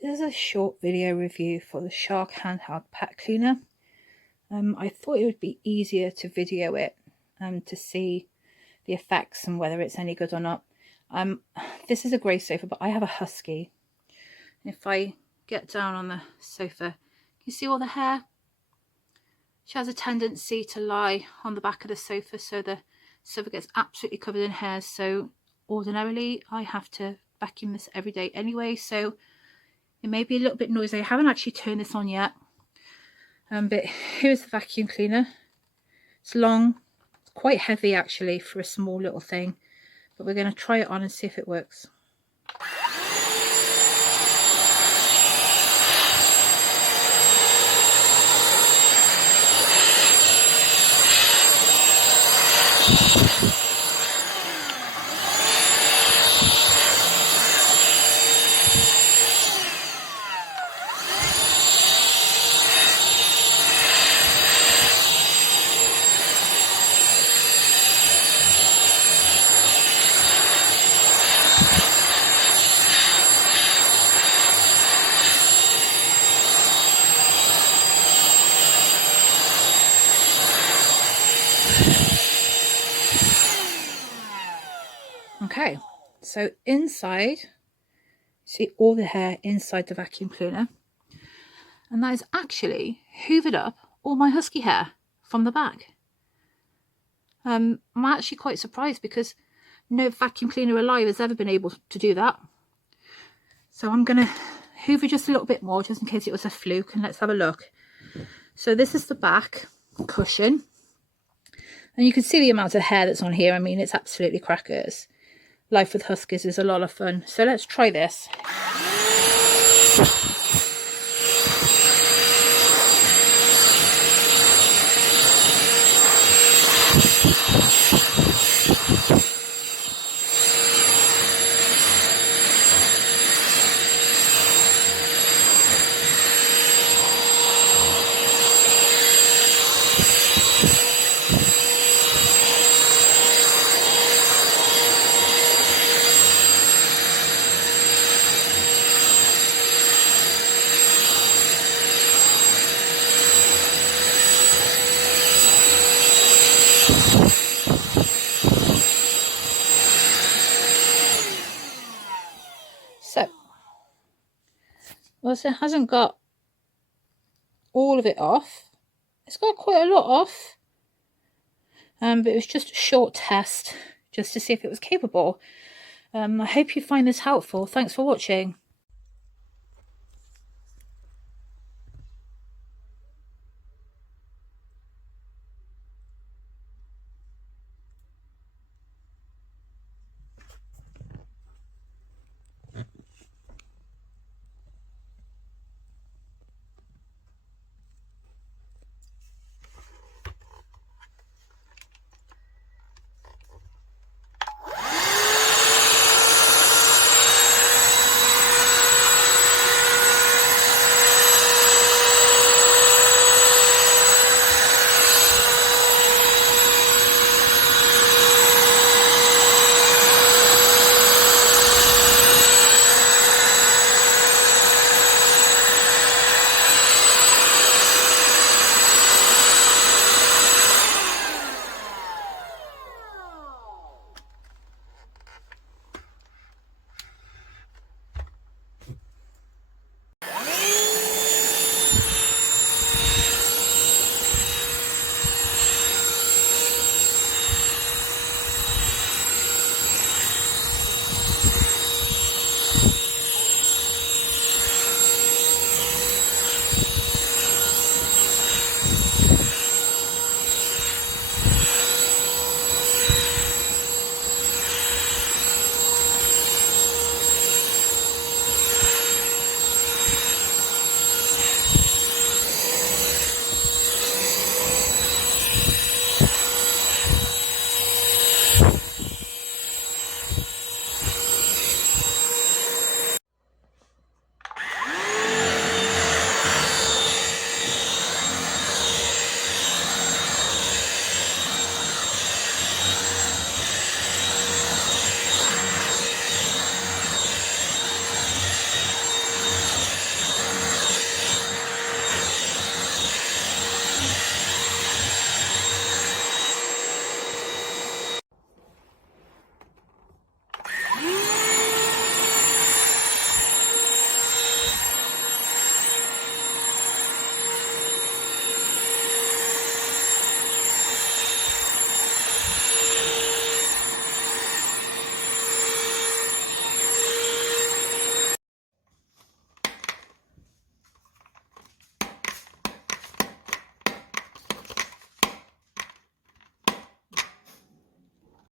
This is a short video review for the Shark handheld pet cleaner. I thought it would be easier to video it to see the effects and whether it's any good or not. This is a grey sofa, but I have a husky. If I get down on the sofa, you see all the hair? She has a tendency to lie on the back of the sofa, so the sofa gets absolutely covered in hairs. So ordinarily I have to vacuum this every day anyway, so it may be a little bit noisy. I haven't actually turned this on yet, but here's the vacuum cleaner. It's long, it's quite heavy actually for a small little thing, but we're going to try it on and see if it works. Okay, so inside, see all the hair inside the vacuum cleaner, and that is actually hoovered up all my husky hair from the back. I'm actually quite surprised because no vacuum cleaner alive has ever been able to do that. So I'm going to hoover just a little bit more just in case it was a fluke, and let's have a look. So this is the back cushion, and you can see the amount of hair that's on here. I mean, it's absolutely crackers. Life with huskies is a lot of fun. So let's try this. So, whilst it hasn't got all of it off, it's got quite a lot off, but it was just a short test just to see if it was capable. I hope you find this helpful. Thanks for watching.